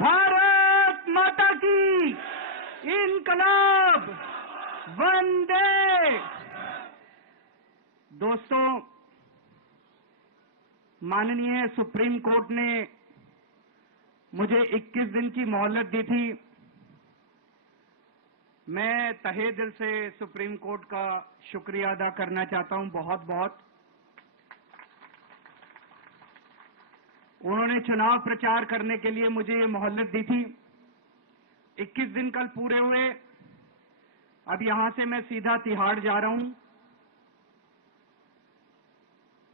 भारत माता की इनकलाब वंदे। दोस्तों, माननीय सुप्रीम कोर्ट ने मुझे 21 दिन की मोहलत दी थी। मैं तहे दिल से सुप्रीम कोर्ट का शुक्रिया अदा करना चाहता हूं, बहुत बहुत। उन्होंने चुनाव प्रचार करने के लिए मुझे ये मोहलत दी थी। 21 दिन कल पूरे हुए। अब यहां से मैं सीधा तिहाड़ जा रहा हूं।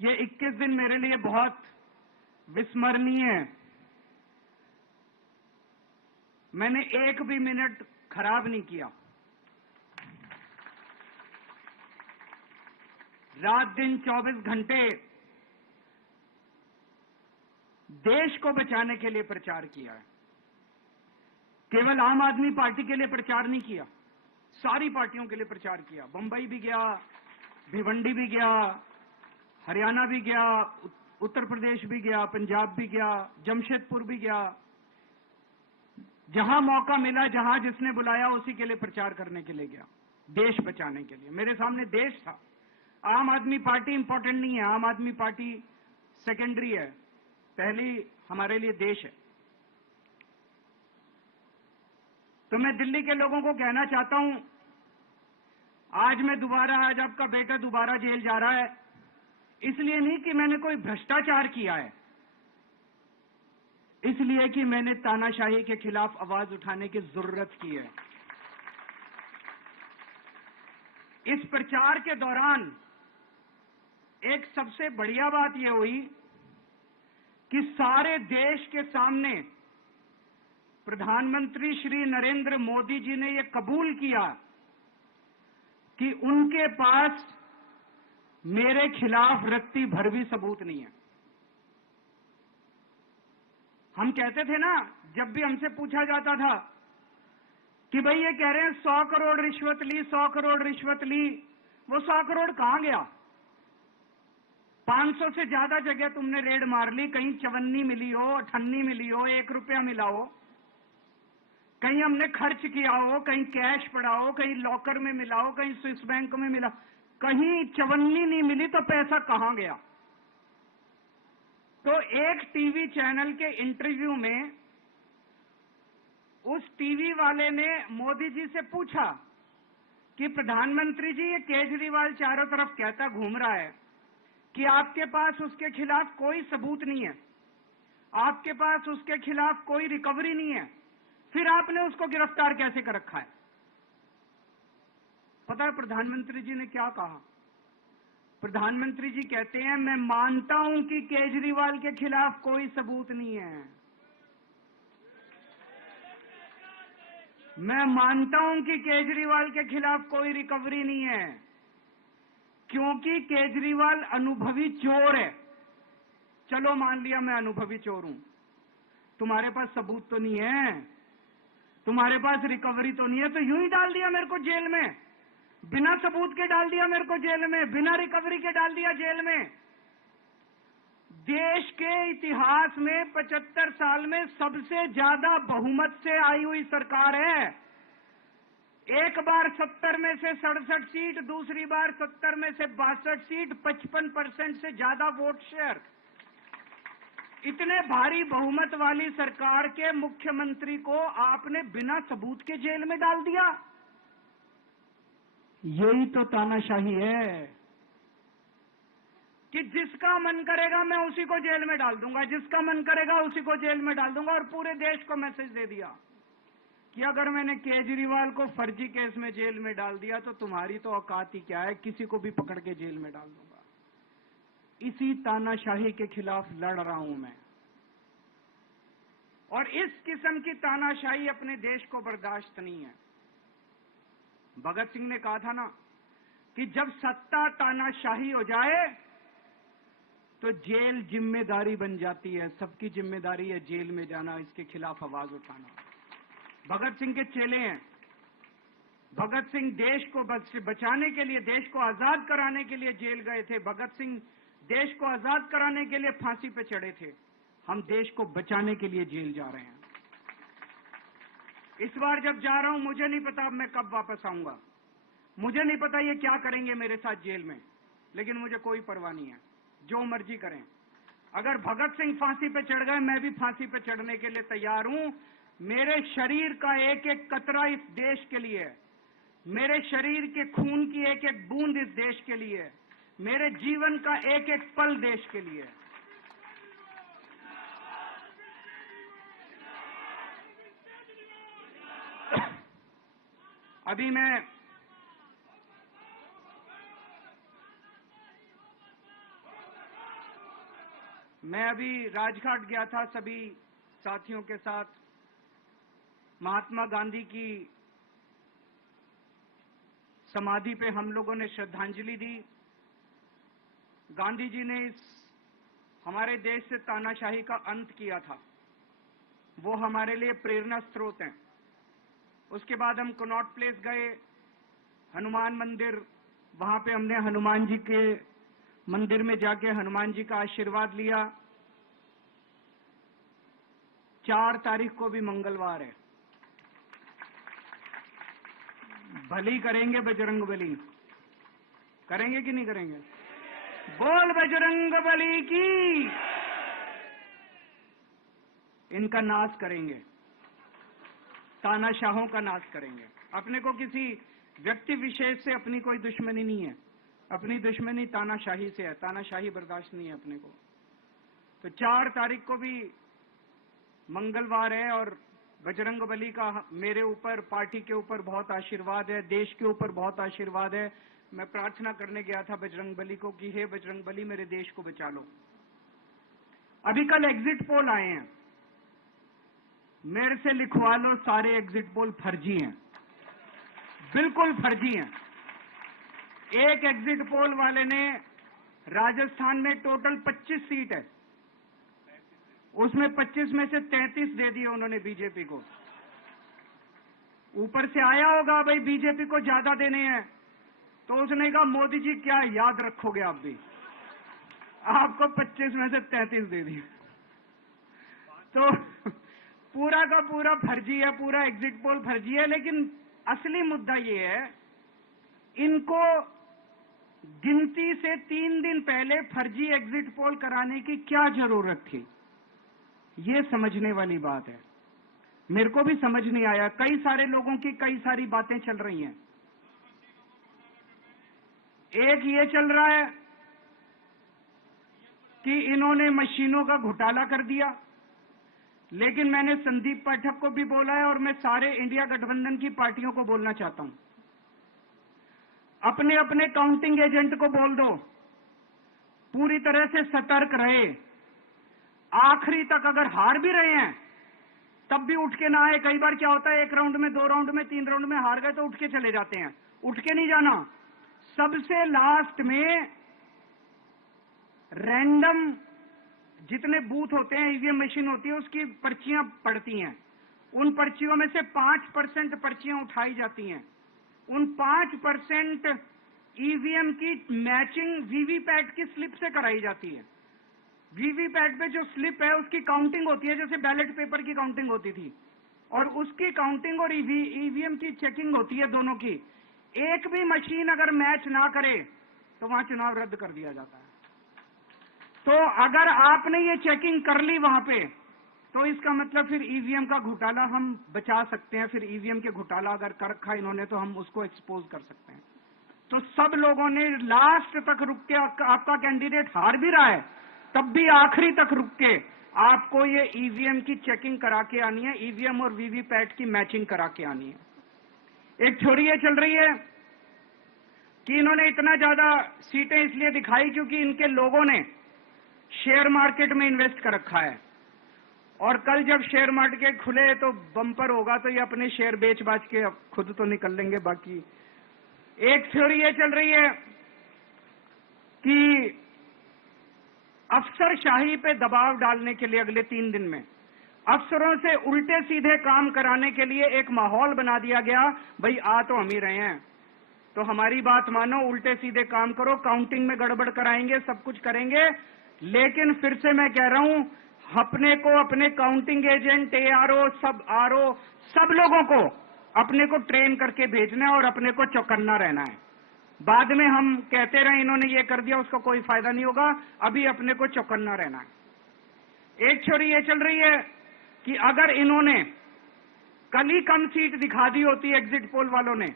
ये 21 दिन मेरे लिए बहुत विस्मरणीय है। मैंने एक भी मिनट खराब नहीं किया। रात दिन 24 घंटे देश को बचाने के लिए प्रचार किया है। केवल आम आदमी पार्टी के लिए प्रचार नहीं किया, सारी पार्टियों के लिए प्रचार किया। बंबई भी गया, भिवंडी भी गया, हरियाणा भी गया, उत्तर प्रदेश भी गया, पंजाब भी गया, जमशेदपुर भी गया। जहां मौका मिला, जहां जिसने बुलाया, उसी के लिए प्रचार करने के लिए गया, देश बचाने के लिए। मेरे सामने देश था। आम आदमी पार्टी इंपॉर्टेंट नहीं है, आम आदमी पार्टी सेकेंडरी है, पहली हमारे लिए देश है। तो मैं दिल्ली के लोगों को कहना चाहता हूं, आज आपका बेटा दोबारा जेल जा रहा है, इसलिए नहीं कि मैंने कोई भ्रष्टाचार किया है, इसलिए कि मैंने तानाशाही के खिलाफ आवाज उठाने की जरूरत की है। इस प्रचार के दौरान एक सबसे बढ़िया बात यह हुई कि सारे देश के सामने प्रधानमंत्री श्री नरेंद्र मोदी जी ने यह कबूल किया कि उनके पास मेरे खिलाफ रत्ती भर भी सबूत नहीं है। हम कहते थे ना, जब भी हमसे पूछा जाता था कि भाई ये कह रहे हैं 100 करोड़ रिश्वत ली, 100 करोड़ रिश्वत ली, वो 100 करोड़ कहां गया? 500 से ज्यादा जगह तुमने रेड मार ली, कहीं चवन्नी मिली हो, अठन्नी मिली हो, 1 रुपया मिला हो, कहीं हमने खर्च किया हो, कहीं कैश पड़ा हो, कहीं लॉकर में मिला हो, कहीं स्विस बैंक में मिला, कहीं चवन्नी नहीं मिली, तो पैसा कहां गया? तो एक टीवी चैनल के इंटरव्यू में उस टीवी वाले ने मोदी जी से पूछा कि प्रधानमंत्री जी, ये केजरीवाल चारों तरफ कहता घूम रहा है कि आपके पास उसके खिलाफ कोई सबूत नहीं है, आपके पास उसके खिलाफ कोई रिकवरी नहीं है, फिर आपने उसको गिरफ्तार कैसे कर रखा है? पता है प्रधानमंत्री जी ने क्या कहा? प्रधानमंत्री जी कहते हैं, मैं मानता हूं कि केजरीवाल के खिलाफ कोई सबूत नहीं है, मैं मानता हूं कि केजरीवाल के खिलाफ कोई रिकवरी नहीं है, क्योंकि केजरीवाल अनुभवी चोर है। चलो मान लिया मैं अनुभवी चोर हूं, तुम्हारे पास सबूत तो नहीं है, तुम्हारे पास रिकवरी तो नहीं है, तो यूं ही डाल दिया मेरे को जेल में, बिना सबूत के डाल दिया मेरे को जेल में, बिना रिकवरी के डाल दिया जेल में। देश के इतिहास में 75 साल में सबसे ज्यादा बहुमत से आई हुई सरकार है। एक बार 70 में से 67 सीट, दूसरी बार 70 में से 62 सीट, 55% से ज्यादा वोट शेयर। इतने भारी बहुमत वाली सरकार के मुख्यमंत्री को आपने बिना सबूत के जेल में डाल दिया। यही तो तानाशाही है कि जिसका मन करेगा मैं उसी को जेल में डाल दूंगा, जिसका मन करेगा उसी को जेल में डाल दूंगा। और पूरे देश को मैसेज दे दिया कि अगर मैंने केजरीवाल को फर्जी केस में जेल में डाल दिया तो तुम्हारी तो औकात ही क्या है, किसी को भी पकड़ के जेल में डाल दूंगा। इसी तानाशाही के खिलाफ लड़ रहा हूं मैं, और इस किस्म की तानाशाही अपने देश को बर्दाश्त नहीं है। भगत सिंह ने कहा था ना कि जब सत्ता तानाशाही हो जाए तो जेल जिम्मेदारी बन जाती है, सबकी जिम्मेदारी है जेल में जाना, इसके खिलाफ आवाज उठाना। भगत सिंह के चेले हैं। भगत सिंह देश को बचाने के लिए, देश को आजाद कराने के लिए जेल गए थे। भगत सिंह देश को आजाद कराने के लिए फांसी पे चढ़े थे। हम देश को बचाने के लिए जेल जा रहे हैं। इस बार जब जा रहा हूं मुझे नहीं पता अब मैं कब वापस आऊंगा, मुझे नहीं पता ये क्या करेंगे मेरे साथ जेल में, लेकिन मुझे कोई परवाह नहीं है, जो मर्जी करें। अगर भगत सिंह फांसी पे चढ़ गए, मैं भी फांसी पे चढ़ने के लिए तैयार हूं। मेरे शरीर का एक एक कतरा इस देश के लिए है, मेरे शरीर के खून की एक एक बूंद इस देश के लिए है, मेरे जीवन का एक एक पल देश के लिए है। अभी मैं अभी राजघाट गया था सभी साथियों के साथ। महात्मा गांधी की समाधि पे हम लोगों ने श्रद्धांजलि दी। गांधी जी ने इस हमारे देश से तानाशाही का अंत किया था, वो हमारे लिए प्रेरणा स्रोत हैं। उसके बाद हम कनॉट प्लेस गए, हनुमान मंदिर, वहां पे हमने हनुमान जी के मंदिर में जाके हनुमान जी का आशीर्वाद लिया। 4 तारीख को भी मंगलवार है, भली करेंगे बजरंगबली, करेंगे कि नहीं करेंगे? बोल बजरंगबली की। इनका नाश करेंगे, तानाशाहों का नाश करेंगे। अपने को किसी व्यक्ति विशेष से अपनी कोई दुश्मनी नहीं है, अपनी दुश्मनी तानाशाही से है, तानाशाही बर्दाश्त नहीं है अपने को। तो 4 तारीख को भी मंगलवार है और बजरंगबली का मेरे ऊपर, पार्टी के ऊपर बहुत आशीर्वाद है, देश के ऊपर बहुत आशीर्वाद है। मैं प्रार्थना करने गया था बजरंगबली को कि हे बजरंगबली मेरे देश को बचा लो। अभी कल एग्जिट पोल आए हैं, मेरे से लिखवा लो, सारे एग्जिट पोल फर्जी हैं, बिल्कुल फर्जी हैं। एक एग्जिट पोल वाले ने राजस्थान में टोटल 25 सीट है, उसमें 25 में से 33 दे दिए उन्होंने बीजेपी को। ऊपर से आया होगा भाई बीजेपी को ज्यादा देने हैं, तो उसने कहा मोदी जी क्या याद रखोगे आप भी, आपको 25 में से 33 दे दिए। तो पूरा का पूरा फर्जी है, पूरा एग्जिट पोल फर्जी है। लेकिन असली मुद्दा ये है, इनको गिनती से 3 दिन पहले फर्जी एग्जिट पोल कराने की क्या जरूरत थी, ये समझने वाली बात है। मेरे को भी समझ नहीं आया, कई सारे लोगों की कई सारी बातें चल रही हैं। एक ये चल रहा है कि इन्होंने मशीनों का घोटाला कर दिया, लेकिन मैंने संदीप पाठक को भी बोला है और मैं सारे इंडिया गठबंधन की पार्टियों को बोलना चाहता हूं, अपने अपने काउंटिंग एजेंट को बोल दो पूरी तरह से सतर्क रहे। आखिरी तक अगर हार भी रहे हैं तब भी उठ के ना आए। कई बार क्या होता है, 1 राउंड में, 2 राउंड में, 3 राउंड में हार गए तो उठ के चले जाते हैं, उठ के नहीं जाना। सबसे लास्ट में रैंडम जितने बूथ होते हैं, ईवीएम मशीन होती है, उसकी पर्चियां पड़ती हैं, उन पर्चियों में से 5% पर्चियां उठाई जाती हैं। उन 5% ईवीएम की मैचिंग वीवीपैट की स्लिप से कराई जाती है। वीवीपैट पे जो स्लिप है उसकी काउंटिंग होती है, जैसे बैलेट पेपर की काउंटिंग होती थी, और उसकी काउंटिंग और ईवीएम की चेकिंग होती है दोनों की। एक भी मशीन अगर मैच ना करे तो वहां चुनाव रद्द कर दिया जाता है। तो अगर आपने ये चेकिंग कर ली वहां पे, तो इसका मतलब फिर ईवीएम का घोटाला हम बचा सकते हैं। फिर ईवीएम के घोटाला अगर कर रखा इन्होंने तो हम उसको एक्सपोज कर सकते हैं। तो सब लोगों ने लास्ट तक रुक के, आपका कैंडिडेट हार भी रहा है तब भी आखिरी तक रुक के आपको ये ईवीएम की चेकिंग करा के आनी है, ईवीएम और वीवीपैट की मैचिंग करा के आनी है। एक थ्योरी ये चल रही है कि इन्होंने इतना ज्यादा सीटें इसलिए दिखाई क्योंकि इनके लोगों ने शेयर मार्केट में इन्वेस्ट कर रखा है, और कल जब शेयर मार्केट खुले तो बम्पर होगा तो ये अपने शेयर बेच बाच के खुद तो निकल लेंगे। बाकी एक थ्योरी ये चल रही है कि अफसरशाही पे दबाव डालने के लिए अगले 3 दिन में अफसरों से उल्टे सीधे काम कराने के लिए एक माहौल बना दिया गया। भाई आ तो हम ही रहे हैं, तो हमारी बात मानो, उल्टे सीधे काम करो, काउंटिंग में गड़बड़ कराएंगे, सब कुछ करेंगे। लेकिन फिर से मैं कह रहा हूं, अपने को, अपने काउंटिंग एजेंट, एआरओ, सब आरओ, सब लोगों को अपने को ट्रेन करके भेजना है और अपने को चौकन्ना रहना है। बाद में हम कहते रहे इन्होंने ये कर दिया, उसका कोई फायदा नहीं होगा। अभी अपने को चौकन्ना रहना है। एक थ्योरी ये चल रही है कि अगर इन्होंने कल ही कम सीट दिखा दी होती एग्जिट पोल वालों ने,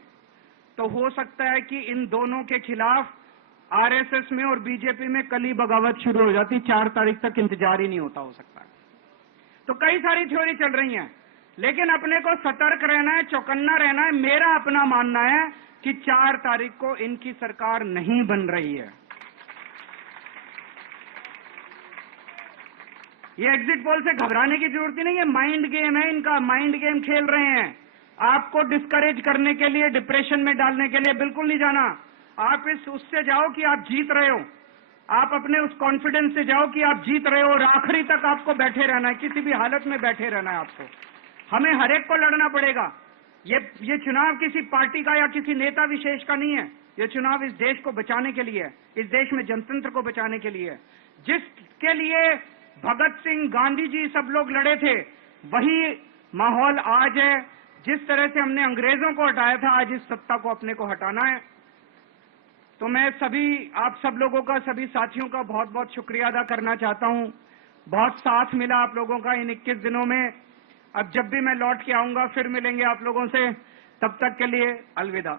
तो हो सकता है कि इन दोनों के खिलाफ आरएसएस में और बीजेपी में कल ही बगावत शुरू हो जाती। 4 तारीख तक इंतजार ही नहीं होता, हो सकता है। तो कई सारी थ्योरी चल रही हैं, लेकिन अपने को सतर्क रहना है, चौकन्ना रहना है। मेरा अपना मानना है कि 4 तारीख को इनकी सरकार नहीं बन रही है। ये एग्जिट पोल से घबराने की जरूरत ही नहीं है। माइंड गेम है इनका, माइंड गेम खेल रहे हैं। आपको डिस्करेज करने के लिए, डिप्रेशन में डालने के लिए बिल्कुल नहीं जाना। आप उससे जाओ कि आप जीत रहे हो। आप अपने उस कॉन्फिडेंस से जाओ कि आप जीत रहे हो और आखिरी तक आपको बैठे रहना है, किसी भी हालत में बैठे रहना है आपको। हमें हर एक को लड़ना पड़ेगा। ये चुनाव किसी पार्टी का या किसी नेता विशेष का नहीं है। ये चुनाव इस देश को बचाने के लिए है, इस देश में जनतंत्र को बचाने के लिए है। जिसके लिए भगत सिंह, गांधी जी सब लोग लड़े थे, वही माहौल आज है। जिस तरह से हमने अंग्रेजों को हटाया था, आज इस सत्ता को अपने को हटाना है। तो मैं आप सब लोगों का, सभी साथियों का बहुत बहुत शुक्रिया अदा करना चाहता हूं। बहुत साथ मिला आप लोगों का इन 21 दिनों में। अब जब भी मैं लौट के आऊंगा फिर मिलेंगे आप लोगों से। तब तक के लिए अलविदा।